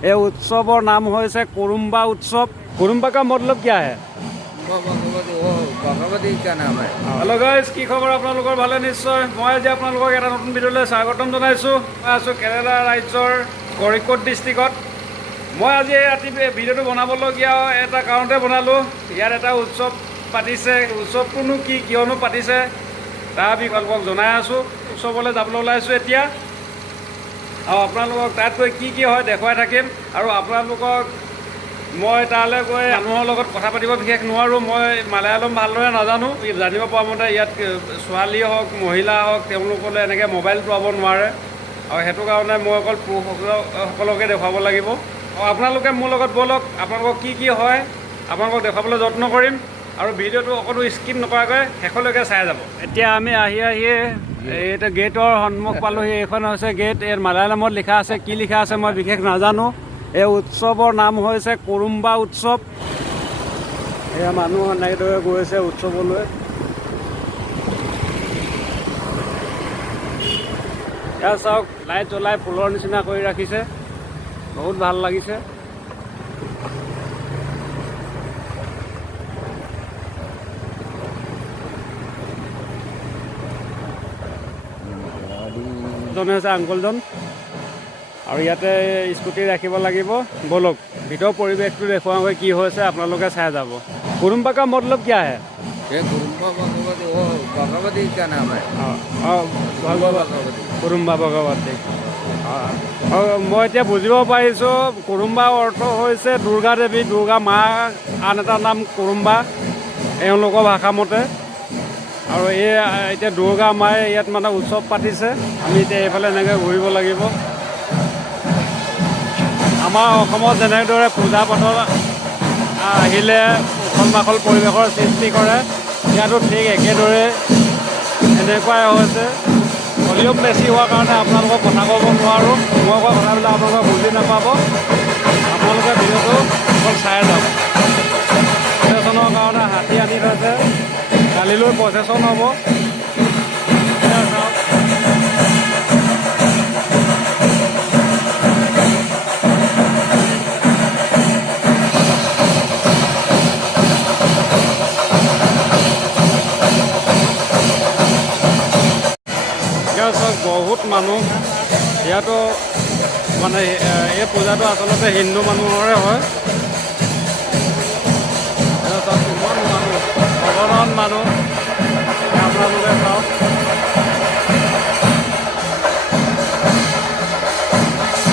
ये उत्सवर नाम है कुरुम्बा उत्सव। कुरुम्बा का मतलब क्या है? भगवती का नाम है। हेलो गाइस, কি খবৰ আপোনালোকৰ? ভালে নিশ্চয়। মই আজি আপোনালোকক এটা নতুন ভিডিঅ'লৈ স্বাগতম জনাইছোঁ। মই আছোঁ কেৰালা ৰাজ্যৰ কৰিকট ডিষ্ট্ৰিক্টত। মই আজি ৰাতি ভিডিঅ'টো বনাবলগীয়া এটা কাৰণতে বনালোঁ। ইয়াত এটা উৎসৱ পাতিছে। উৎসৱটোনো কি, কিয়নো পাতিছে তাৰ বিষয়ে আপোনালোকক জনাই আছোঁ। উৎসৱলৈ যাবলৈ ওলাইছোঁ এতিয়া, আৰু আপোনালোকক তাত গৈ কি হয় দেখুৱাই থাকিম। আৰু আপোনালোকক মই তালৈ গৈ মানুহৰ লগত কথা পাতিব বিশেষ নোৱাৰোঁ। মই মালায়ালম ভালদৰে নাজানো। জানিব পৰা মতে ইয়াত ছোৱালী হওক মহিলা হওক তেওঁলোকলৈ এনেকৈ মোবাইল চলাব নোৱাৰে, আৰু সেইটো কাৰণে মই অকল পুৰুষসকলকে দেখুৱাব লাগিব। আৰু আপোনালোকে মোৰ লগত ব'লক, আপোনালোকক কি হয় আপোনালোকক দেখুৱাবলৈ যত্ন কৰিম, আৰু ভিডিঅ'টো অকণো স্কিপ নকৰাকৈ শেষলৈকে চাই যাব। এতিয়া আমি আহিয়ে এইটো গেটৰ সন্মুখ পালোঁহি। এইখন হৈছে গেট। ইয়াত মালায়ালামত লিখা আছে, কি লিখা আছে মই বিশেষ নাজানো। এই উৎসৱৰ নাম হৈছে কুৰুম্বা উৎসৱ। এয়া মানুহ এনেদৰে গৈছে উৎসৱলৈ। এয়া চাওক, লাইট জ্বলাই ফুলৰ নিচিনা কৰি ৰাখিছে, বহুত ভাল লাগিছে। জনে হৈছে আংকলজন, আৰু ইয়াতে স্কুটি ৰাখিব লাগিব। বলক ভিতৰৰ পৰিৱেশটো দেখুৱাওঁগৈ কি হৈছে, আপোনালোকে চাই যাব। कुरुम्बा का मतलब क्या है? ये भगवती का नाम है। कुरुम्बा भगवती। মই এতিয়া বুজিব পাৰিছোঁ কুৰুম্বা অৰ্থ হৈছে দুৰ্গা দেৱী, দুৰ্গা মা। আন এটা নাম কুৰুম্বা এওঁলোকৰ ভাষা মতে। আৰু এই এতিয়া দুৰ্গা মায়ে ইয়াত মানে উৎসৱ পাতিছে। আমি এতিয়া এইফালে এনেকৈ ঘূৰিব লাগিব। আমাৰ অসমত যেনেদৰে পূজা পাতল আহিলে উখল মাখল পৰিৱেশৰ সৃষ্টি কৰে, ইয়াতো ঠিক একেদৰে এনেকুৱাই হৈছে। ভলিউম বেছি হোৱাৰ কাৰণে আপোনালোকক কথা ক'ব নোৱাৰোঁ। মই কোৱা কথাবিলাক আপোনালোকে বুজি নাপাব। আপোনালোকে ভিডিঅ'টো অকল চাই যাওক। প্ৰচেশ্যনৰ কাৰণে হাতী আনি থৈছে, কালিলৈ প্ৰচেশ্যন হ'ব। বহুত মানুহ ইয়াতো মানে এই পূজাটো আচলতে হিন্দু মানুহৰে হয়। কিমান মানুহ, সাধাৰণ মানুহ আপোনালোকে চাওক।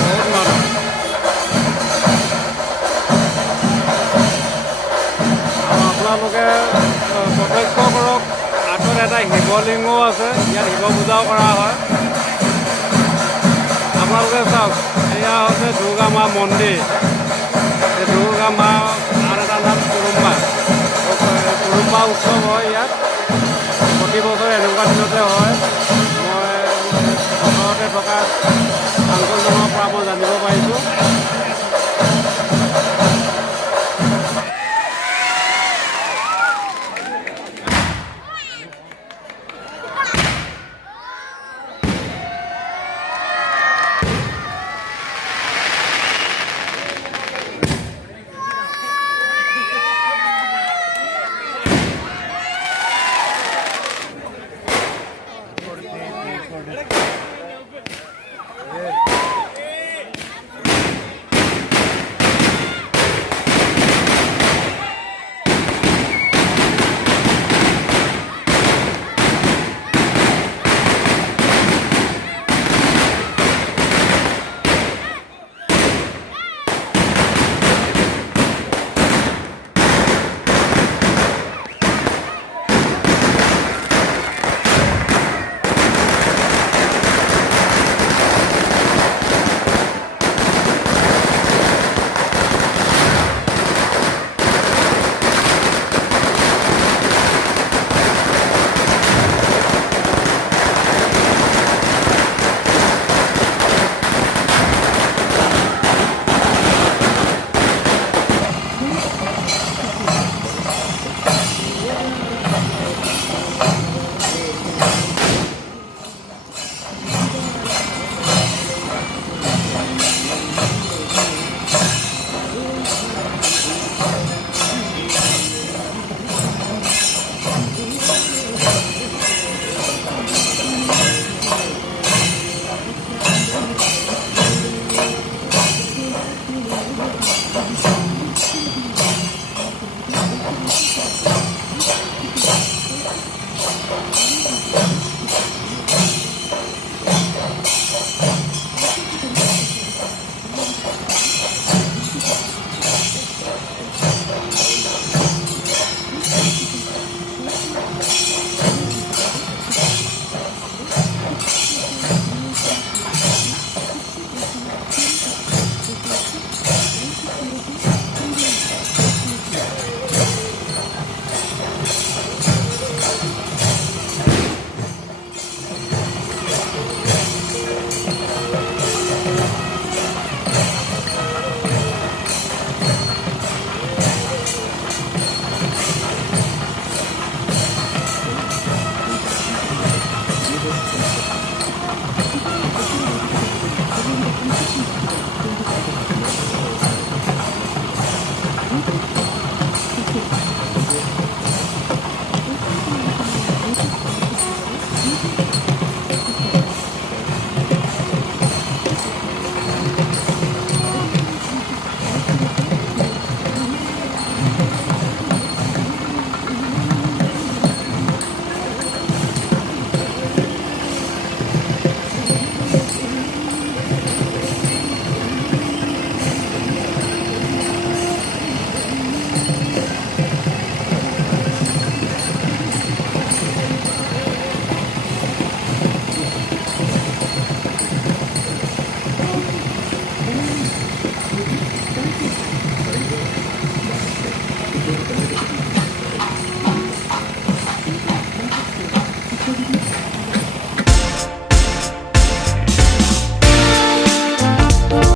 বহুত মানুহ। আৰু আপোনালোকে প্ৰত্যক্ষ কৰক, আগত এটা শিৱলিংগও আছে। ইয়াত শিৱ পূজাও কৰা হয়। আপোনালোকে চাওক, এয়া হৈছে দুৰ্গা মা মন্দিৰ। এই দুৰ্গা মা আন এটা নাম কুৰুম্বা। কুৰুম্বা উৎসৱ হয় ইয়াত। প্ৰতি বছৰে এনেকুৱা দিনতে হয়। মই ওচৰতে থকা আংকলজনৰ পৰা মই জানিব পাৰিছোঁ।